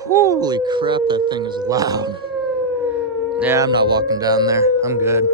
Holy crap, that thing is loud. Yeah, I'm not walking down there. I'm good.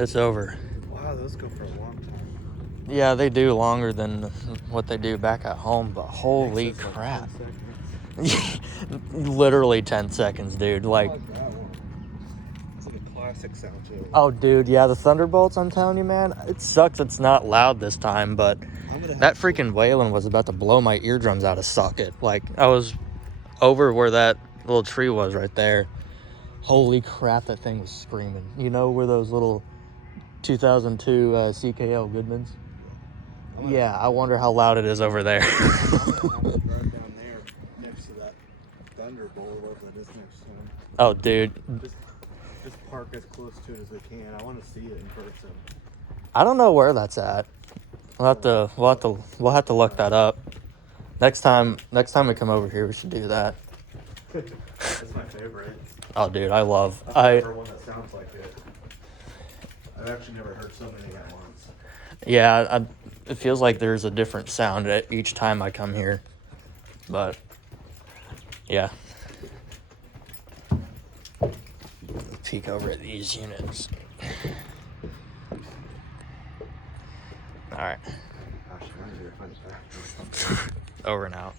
It's over. Wow, those go for a long time. Yeah, they do longer than what they do back at home, but holy Makes us, crap. Like 10 seconds. Literally 10 seconds, dude. Like, Like that one. It's like a classic sound too. oh, dude, yeah, the Thunderbolts, I'm telling you, man, it sucks it's not loud this time, but that freaking wailing was about to blow my eardrums out of socket. Like, I was over where that little tree was right there. Holy crap, that thing was screaming. You know where those little 2002 CKL Goodmans? Yeah, I wonder how loud it is over there. I'm gonna have to drive down there next to that Thunderbolt or whatever that is next to him. Oh, dude. Just park as close to it as we can. I want to see it in person. I don't know where that's at. We'll have to look that up. Next time we come over here, we should do that. That's my favorite. Oh, dude, I love. I've never heard one that sounds like it. I've actually never heard so many at once. Yeah, it feels like there's a different sound at each time I come here, but yeah. Peek over at these units. All right. Gosh, I'm gonna do a fun fact. Over and out.